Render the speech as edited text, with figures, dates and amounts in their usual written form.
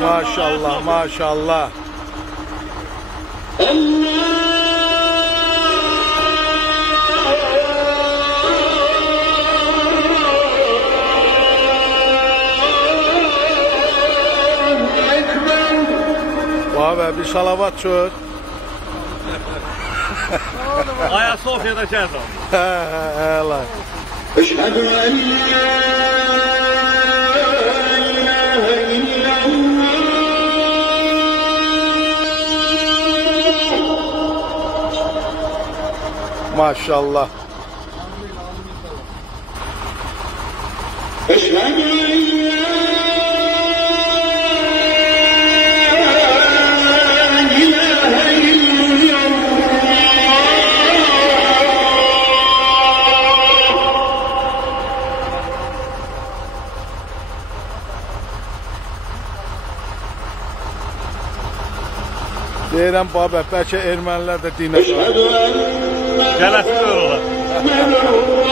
Maşallah, maşallah. Abi bir salavat çöz. Ayasofya'da çağırdım. He lan. Eşhedü en la ilahe illallah. Maşallah. Eşhedü en la Deyirəm baba, bəlkə ermənilər də dinə. Gələsiz olur olar.